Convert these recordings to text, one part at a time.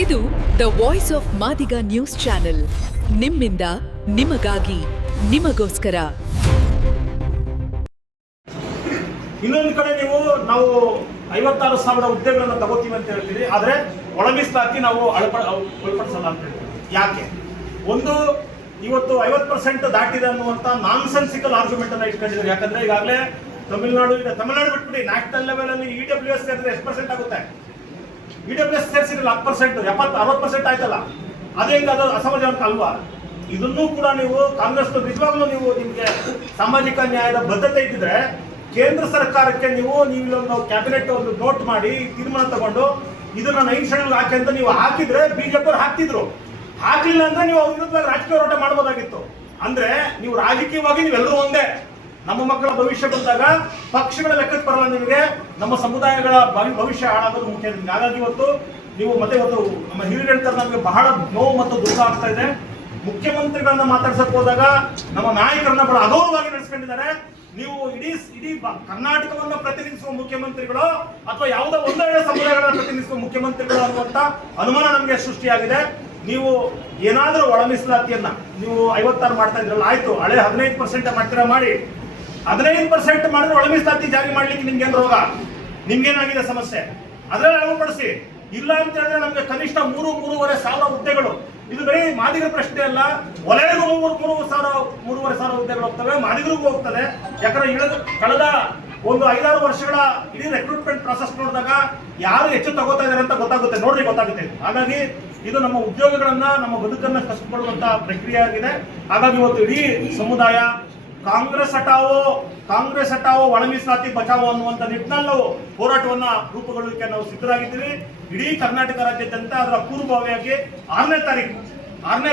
ಇದು the voice of Madiga news channel. ನಿಮ್ಮಿಂದ ನಿಮಗಾಗಿ ನಿಮಗೋಸ್ಕರ. ಇನ್ನೊಂದು ಕಡೆ ನಾವು 56,000 ಹುದ್ದೆಗಳನ್ನು ತಗೋತೀವಿ ಅಂತ ಹೇಳ್ತೀವಿ, ಆದ್ರೆ ಒಳ ಮೀಸಲಾತಿ ನಾವು ಒಳಪಡಿಸಲ್ಲ ಅಂತ ಹೇಳ್ತೀವಿ. ಯಾಕೆ? ಒಂದು, ಇವತ್ತು 50% ದಾಟಿದೆ ಅನ್ನುವಂತ ನಾನ್ಸೆನ್ಸಿಕಲ್ ಆರ್ಗ್ಯುಮೆಂಟ್ ಅನ್ನ ಇಟ್ಕೊಂಡಿದ್ದಾರೆ. ಯಾಕಂದ್ರೆ ಈಗಾಗಲೇ ತಮಿಳುನಾಡು ಬಿಟ್ಬಿಡಿ, ನ್ಯಾಷನಲ್ ಲೆವೆಲ್ ಅಲ್ಲಿ EWS ಸೇರಿದ್ರೆ ಎಷ್ಟು ಪರ್ಸೆಂಟ್ ಆಗುತ್ತೆ? EWS ಸೇರಿಸಿದ್ರೆ 10%, 60% ಆಯ್ತಲ್ಲ. ಅದೇ ಅದು ಅಸಮಾಧಾನ ಅಲ್ವಾ? ಇದನ್ನೂ ಕೂಡ ನೀವು ಕಾಂಗ್ರೆಸ್ ನಿಜವಾಗ್ಲೂ ನಿಮ್ಗೆ ಸಾಮಾಜಿಕ ನ್ಯಾಯದ ಬದ್ಧತೆ ಇದ್ದಿದ್ರೆ ಕೇಂದ್ರ ಸರ್ಕಾರಕ್ಕೆ ನೀವು ಕ್ಯಾಬಿನೆಟ್ ಒಂದು ನೋಟ್ ಮಾಡಿ ತೀರ್ಮಾನ ತಗೊಂಡು ಇದನ್ನ 9 ಶೆಡ್ಯೂಲ್ ಹಾಕಿ ಅಂತ ನೀವು ಹಾಕಿದ್ರೆ ಬಿಜೆಪಿ ಅವ್ರು ಹಾಕ್ತಿದ್ರು. ಹಾಕ್ಲಿಲ್ಲ ಅಂದ್ರೆ ನೀವು ಅವ್ರ ವಿರುದ್ಧವಾಗಿ ರಾಜಕೀಯ ಹೋರಾಟ ಮಾಡಬಹುದಾಗಿತ್ತು. ಅಂದ್ರೆ ನೀವು ರಾಜಕೀಯವಾಗಿ ನೀವೆಲ್ಲರೂ ಒಂದೇ. ನಮ್ಮ ಮಕ್ಕಳ ಭವಿಷ್ಯ ಬಂದಾಗ ಪಕ್ಷಗಳ ಲೆಕ್ಕಕ್ಕೆ ಬರಲ್ಲ ನಿಮಗೆ, ನಮ್ಮ ಸಮುದಾಯಗಳ ಭವಿಷ್ಯ ಹಾಳಾಗೋದು ಮುಖ್ಯ. ಹಾಗಾಗಿ ಇವತ್ತು ನಮ್ಮ ಹಿರಿಯರು ಹೇಳ್ತಾರೆ, ನಮಗೆ ಬಹಳ ನೋವು ಮತ್ತು ದುಃಖ ಆಗ್ತಾ ಇದೆ. ಮುಖ್ಯಮಂತ್ರಿಗಳನ್ನ ಮಾತಾಡ್ಸಕ್ ಹೋದಾಗ ನಮ್ಮ ನಾಯಕರನ್ನ ಬಹಳ ಅಗೌರವವಾಗಿ ನಡೆಸ್ಕೊಂಡಿದ್ದಾರೆ. ನೀವು ಇಡೀ ಕರ್ನಾಟಕವನ್ನ ಪ್ರತಿನಿಧಿಸುವ ಮುಖ್ಯಮಂತ್ರಿಗಳು ಅಥವಾ ಯಾವುದೋ ಒಂದೆರಡು ಸಮುದಾಯಗಳನ್ನ ಪ್ರತಿನಿಧಿಸುವ ಮುಖ್ಯಮಂತ್ರಿಗಳು ಅನ್ನುವಂತ ಅನುಮಾನ ನಮಗೆ ಸೃಷ್ಟಿಯಾಗಿದೆ. ನೀವು ಏನಾದ್ರೂ ಒಳ ಮೀಸಲಾತಿಯನ್ನ ನೀವು 56 ಮಾಡ್ತಾ ಇದ್ರಲ್ಲ, ಆಯ್ತು, ಹಳೆ 15% ಮಾಡ್ತೀರಾ ಮಾಡಿ. 15% ಮಾಡಿದ್ರೆ ಒಳ ಮೀಸಲಾತಿ ಜಾರಿ ಮಾಡ್ಲಿಕ್ಕೆ ನಿಮ್ಗೇನು ರೋಗ? ನಿಮ್ಗೇನಾಗಿದೆ ಸಮಸ್ಯೆ? ಅದ್ರಲ್ಲಿ ಅಳವಡಿಸಿ. ಇಲ್ಲ ಅಂತ ಹೇಳಿದ್ರೆ ನಮ್ಗೆ ಕನಿಷ್ಠ 3-3.5 ಸಾವಿರ ಹುದ್ದೆಗಳು. ಇದು ಬರೀ ಮಾದಿಗರ ಪ್ರಶ್ನೆ ಅಲ್ಲ, ವಲಯಗೂ 3,500 ಹುದ್ದೆಗಳು ಹೋಗ್ತವೆ, ಮಾದಿಗರಿಗೂ ಹೋಗ್ತದೆ. ಯಾಕಂದ್ರೆ ಕಳೆದ ಒಂದು 5-6 ವರ್ಷಗಳ ಇಡೀ ರೆಕ್ರೂಟ್ಮೆಂಟ್ ಪ್ರಾಸೆಸ್ ನೋಡಿದಾಗ ಯಾರು ಹೆಚ್ಚು ತಗೋತಾ ಇದಾರೆ ಅಂತ ಗೊತ್ತಾಗುತ್ತೆ. ಹಾಗಾಗಿ ಇದು ನಮ್ಮ ಉದ್ಯೋಗಗಳನ್ನ, ನಮ್ಮ ಬದುಕನ್ನ ಕಷ್ಟಪಡುವಂತ ಪ್ರಕ್ರಿಯೆ ಆಗಿದೆ. ಹಾಗಾಗಿ ಇವತ್ತು ಇಡೀ ಸಮುದಾಯ ಕಾಂಗ್ರೆಸ್ ಹಟಾವೋ ಒಳ ಮೀಸಲಾತಿ ಬಚಾವೋ ಅನ್ನುವಂತ ನಿಟ್ಟಿನಲ್ಲಿ ನಾವು ಹೋರಾಟವನ್ನ ರೂಪುಗೊಳ್ಳಲಿಕ್ಕೆ ನಾವು ಸಿದ್ಧರಾಗಿದ್ದೀವಿ. ಇಡೀ ಕರ್ನಾಟಕ ರಾಜ್ಯಾದ್ಯಂತ ಅದರ ಪೂರ್ವಭಾವಿಯಾಗಿ 6ನೇ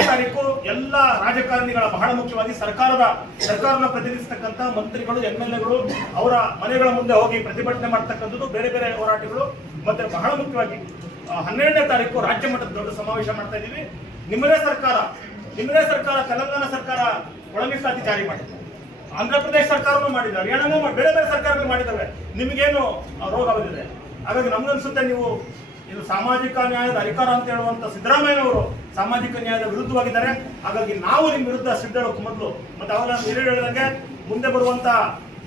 ತಾರೀಕು ಎಲ್ಲ ರಾಜಕಾರಣಿಗಳ, ಬಹಳ ಮುಖ್ಯವಾಗಿ ಸರ್ಕಾರನ ಪ್ರತಿನಿಧಿಸತಕ್ಕಂತ ಮಂತ್ರಿಗಳು, MLAಗಳು ಅವರ ಮನೆಗಳ ಮುಂದೆ ಹೋಗಿ ಪ್ರತಿಭಟನೆ ಮಾಡ್ತಕ್ಕಂಥದ್ದು, ಬೇರೆ ಬೇರೆ ಹೋರಾಟಗಳು. ಮತ್ತೆ ಬಹಳ ಮುಖ್ಯವಾಗಿ 12ನೇ ತಾರೀಕು ರಾಜ್ಯ ಮಟ್ಟದ ದೊಡ್ಡ ಸಮಾವೇಶ ಮಾಡ್ತಾ ಇದೀವಿ. ನಿಮ್ಮದೇ ಸರ್ಕಾರ ತೆಲಂಗಾಣ ಸರ್ಕಾರ ಒಳ ಮೀಸಲಾತಿ ಜಾರಿ ಮಾಡಿದೆ, ಆಂಧ್ರ ಪ್ರದೇಶ ಸರ್ಕಾರನೂ ಮಾಡಿದ್ದಾರೆ, ಹರಿಯಾಣನೂ ಬೇರೆ ಬೇರೆ ಸರ್ಕಾರಗಳು ಮಾಡಿದ್ದಾವೆ. ನಿಮಗೇನು ರೋಗ ಬಂದಿದೆ? ಹಾಗಾಗಿ ನಮ್ಗನ್ಸುತ್ತೆ ನೀವು ಇದು ಸಾಮಾಜಿಕ ನ್ಯಾಯದ ಅಧಿಕಾರ ಅಂತ ಹೇಳುವಂತ ಸಿದ್ದರಾಮಯ್ಯನವರು ಸಾಮಾಜಿಕ ನ್ಯಾಯದ ವಿರುದ್ಧವಾಗಿದ್ದಾರೆ. ಹಾಗಾಗಿ ನಾವು ನಿಮ್ಮ ವಿರುದ್ಧ ಸಿದ್ಧಳಕ್ಕೆ ಮೊದಲು, ಮತ್ತೆ ಅವಾಗ ಹಿರಿಯರು ಹೇಳಿದಂಗೆ ಮುಂದೆ ಬರುವಂತ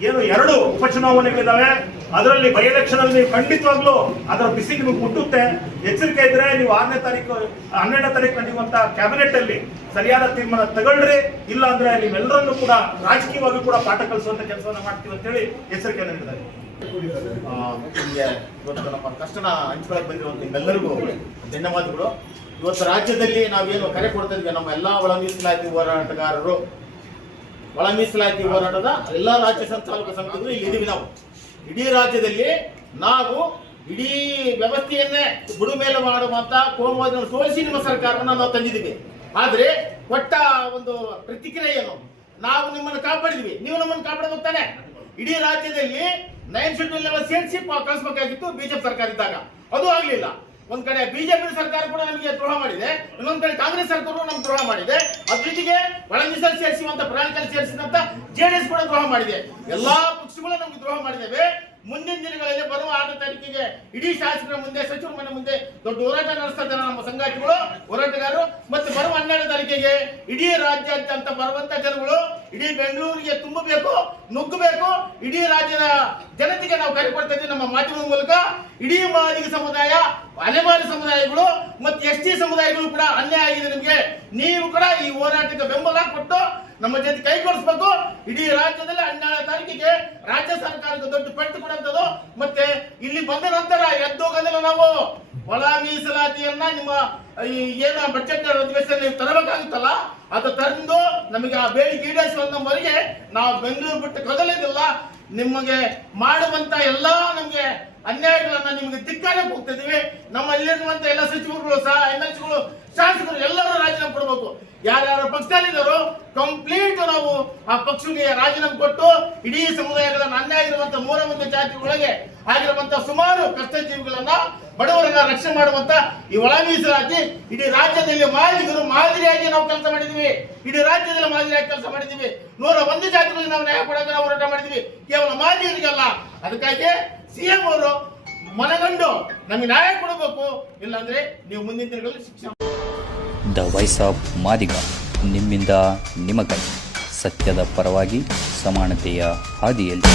2 ಉಪಚುನಾವಣೆಗಳಿದ್ದಾವೆ. ಅದರಲ್ಲಿ ಬೈ ಎಲೆಕ್ಷನ್ ಅಲ್ಲಿ ನೀವು ಖಂಡಿತವಾಗ್ಲೂ ಅದರ ಬಿಸಿ ನಿಮಗೆ ಮುಟ್ಟುತ್ತೆ. ಎಚ್ಚರಿಕೆ ಇದ್ರೆ ನೀವು 6ನೇ ತಾರೀಕು 12ನೇ ತಾರೀಕು ನಡೆಯುವಂತ ಕ್ಯಾಬಿನೆಟ್ ಅಲ್ಲಿ ಸರಿಯಾದ ತೀರ್ಮಾನ ತಗೊಳ್ರಿ. ಇಲ್ಲ ಅಂದ್ರೆ ನೀವೆಲ್ಲರನ್ನು ಕೂಡ ರಾಜಕೀಯವಾಗಿ ಕೂಡ ಪಾಠ ಕಲಿಸುವಂತ ಕೆಲಸವನ್ನ ಮಾಡ್ತೀವಿ ಅಂತ ಹೇಳಿ ಎಚ್ಚರಿಕೆಯನ್ನು ನೀಡಿದ್ದಾರೆ. ಇವತ್ತು ನಮ್ಮ ಕಷ್ಟನ ಹಂಚ್ಕೊಳಕ್ ಬಂದಿರುವಂತ ನಿಮ್ಮೆಲ್ಲರಿಗೂ ಧನ್ಯವಾದಗಳು. ಇವತ್ತು ರಾಜ್ಯದಲ್ಲಿ ನಾವೇನು ಕರೆ ಕೊಡ್ತಾ ಇದ್ವಿ, ನಮ್ಮ ಎಲ್ಲಾ ಒಳ ಮೀಸಲಾತಿ ಹೋರಾಟಗಾರರು, ಒಳ ಮೀಸಲಾತಿ ಹೋರಾಟದ ಎಲ್ಲಾ ರಾಜ್ಯ ಸಂಚಾಲಕ ಸಮಿತಿಗಳು ಇಲ್ಲಿ ಇದೀವಿ. ನಾವು ಇಡೀ ರಾಜ್ಯದಲ್ಲಿ ನಾವು ಇಡೀ ವ್ಯವಸ್ಥೆಯನ್ನೇ ಬುಡುಮೇಲು ಮಾಡುವಂತ ಕೋಮುವಾದವನ್ನು ಸೋಲಿಸಿ ನಿಮ್ಮ ಸರ್ಕಾರವನ್ನು ನಾವು ತಂದಿದ್ದೀವಿ. ಆದ್ರೆ ಕೊಟ್ಟ ಒಂದು ಪ್ರತಿಕ್ರಿಯೆಯನ್ನು ನಾವು ನಿಮ್ಮನ್ನು ಕಾಪಾಡಿದ್ವಿ, ನೀವು ನಮ್ಮನ್ನು ಕಾಪಾಡಬೇಕು ತಾನೆ. ಇಡೀ ರಾಜ್ಯದಲ್ಲಿ 9 ಶೆಡ್ಯೂಲ್ ಲೆವೆಲ್ ಸೇರಿಸಿ ಕಳಿಸಬೇಕಾಗಿತ್ತು ಬಿಜೆಪಿ ಸರ್ಕಾರ ಇದ್ದಾಗ, ಅದು ಆಗ್ಲಿಲ್ಲ. ಒಂದ್ ಕಡೆ ಬಿಜೆಪಿ ಸರ್ಕಾರ ಕೂಡ ನಮಗೆ ದ್ರೋಹ ಮಾಡಿದೆ, ಇನ್ನೊಂದ್ ಕಡೆ ಕಾಂಗ್ರೆಸ್ ಸರ್ಕಾರವೂ ನಮ್ಗೆ ದ್ರೋಹ ಮಾಡಿದೆ. ಅದ್ರ ಜೊತೆಗೆ ಒಳ ಮೀಸಲು ಸೇರಿಸುವಂತ ಪ್ರಣಾಳಿಕೆಯಲ್ಲಿ ಸೇರಿಸಿದಂತ JDS ಕೂಡ ದ್ರೋಹ ಮಾಡಿದೆ. ಎಲ್ಲಾ ಪಕ್ಷಗಳು ನಮ್ಗೆ ದ್ರೋಹ ಮಾಡಿದ್ದೇವೆ. ಮುಂದಿನ ದಿನಗಳಲ್ಲಿ ಬರುವ 6ನೇ ತಾರೀಕಿಗೆ ಇಡೀ ಶಾಸಕರ ಮುಂದೆ, ಸಚಿವರ ಮನೆ ಮುಂದೆ ದೊಡ್ಡ ಹೋರಾಟ ನಡೆಸ್ತಾ ಇದ್ದಾರೆ ನಮ್ಮ ಸಂಘಟನೆಗಳು, ಹೋರಾಟಗಾರರು. ಮತ್ತೆ ಬರುವ 12ನೇ ತಾರೀಕಿಗೆ ಇಡೀ ರಾಜ್ಯಾದ್ಯಂತ ಬರುವಂತ ಜನಗಳು ಇಡೀ ಬೆಂಗಳೂರಿಗೆ ತುಂಬಬೇಕು, ನುಗ್ಗಬೇಕು. ಇಡೀ ರಾಜ್ಯದ ಜನತೆಗೆ ನಾವು ಕರೆ ಕೊಡ್ತಾ ಇದ್ದೀವಿ ನಮ್ಮ ಮಾಧ್ಯಮದ ಮೂಲಕ. ಇಡೀ ಮಾದಿಗ ಸಮುದಾಯ, ಅಲೆಮಾರಿ ಸಮುದಾಯಗಳು ಮತ್ತು ST ಸಮುದಾಯಗಳು ಕೂಡ ಅನ್ಯಾಯ ಆಗಿದೆ ನಿಮ್ಗೆ. ನೀವು ಕೂಡ ಈ ಹೋರಾಟಕ್ಕೆ ಬೆಂಬಲ ಕೊಟ್ಟು ನಮ್ಮ ಜೊತೆ ಕೈ ಜೋಡಿಸಬೇಕು. ಇಡೀ ರಾಜ್ಯದಲ್ಲಿ 12ನೇ ತಾರೀಕಿಗೆ ರಾಜ್ಯ ಸರ್ಕಾರಕ್ಕೆ ದೊಡ್ಡ ಪೆಟ್ಟು ಕೊಡುವಂಥದ್ದು. ಮತ್ತೆ ಇಲ್ಲಿ ಬಂದ ನಂತರ ಎದ್ದೋಗಂದಿಲ್ಲ, ನಾವು ಒಳ ಮೀಸಲಾತಿಯನ್ನ ನಿಮ್ಮ ಏನು ಬಜೆಟ್ ಅಧಿವೇಶನ ನೀವು ತರಬೇಕಾಗುತ್ತಲ್ಲ, ಅದು ತಂದು ನಮಗೆ ಆ ಬೇಡಿಕೆ ಈಡೇರಿಸುವಂತವರೆಗೆ ನಾವು ಬೆಂಗಳೂರು ಬಿಟ್ಟು ಕದಲಿದಿಲ್ಲ. ನಿಮಗೆ ಮಾಡುವಂತ ಎಲ್ಲಾ ನಮ್ಗೆ ಅನ್ಯಾಯಗಳನ್ನ ನಿಮ್ಗೆ ಧಿಕ್ಕಾರಕ್ಕೆ ಹೋಗ್ತಿದೀವಿ. ನಮ್ಮಲ್ಲಿರುವಂತ ಎಲ್ಲ ಸಚಿವರುಗಳು ಸಹ, MLAಗಳು, ಶಾಸಕರು ಎಲ್ಲರೂ ರಾಜೀನಾಮೆ ಕೊಡಬೇಕು. ಯಾರ್ಯಾರ ಪಕ್ಷದಲ್ಲಿದ್ದಾರೋ ಕಂಪ್ಲೀಟ್ ನಾವು ಆ ಪಕ್ಷಕ್ಕೆ ರಾಜೀನಾಮೆ ಕೊಟ್ಟು ಇಡೀ ಸಮುದಾಯಗಳನ್ನ ಅನ್ಯಾಯ ಇರುವಂತ 3 ಜಾತಿಗಳೊಳಗೆ ಆಗಿರುವಂತ ಸುಮಾರು ಕಷ್ಟಜೀವಿಗಳನ್ನ, ಬಡವರನ್ನ ರಕ್ಷಣೆ ಮಾಡುವಂತ ಈ ಒಳ ಮೀಸಲಾತಿ ಇಡೀ ರಾಜ್ಯದಲ್ಲಿ ಮಾದರಿಯಾಗಿ ನಾವು ಕೆಲಸ ಮಾಡಿದೀವಿ. ಇಡೀ ರಾಜ್ಯದಲ್ಲಿ ಮಾದರಿಯಾಗಿ ಕೆಲಸ ಮಾಡಿದೀವಿ. 101 ಜಾತಿಗಳಿಗೆ ನಾವು ನ್ಯಾಯ ಕೊಡೋಕೆ ನಾವು ಹೋರಾಟ ಮಾಡಿದೀವಿ, ಕೇವಲ ಮಾದಿಗರಿಗಲ್ಲ. ಅದಕ್ಕಾಗಿ CM ಅವರು ಮನಗಂಡು ನಮಗೆ ನ್ಯಾಯ ಕೊಡಬೇಕು, ಇಲ್ಲಾಂದ್ರೆ ನೀವು ಮುಂದಿನ ದಿನಗಳಲ್ಲಿ ಶಿಕ್ಷೆ. ದ ವಾಯ್ಸ್ ಆಫ್ ಮಾದಿಗ, ನಿಮ್ಮಿಂದ ನಿಮಗಾಗಿ, ಸತ್ಯದ ಪರವಾಗಿ, ಸಮಾನತೆಯ ಹಾದಿಯಲ್ಲಿ.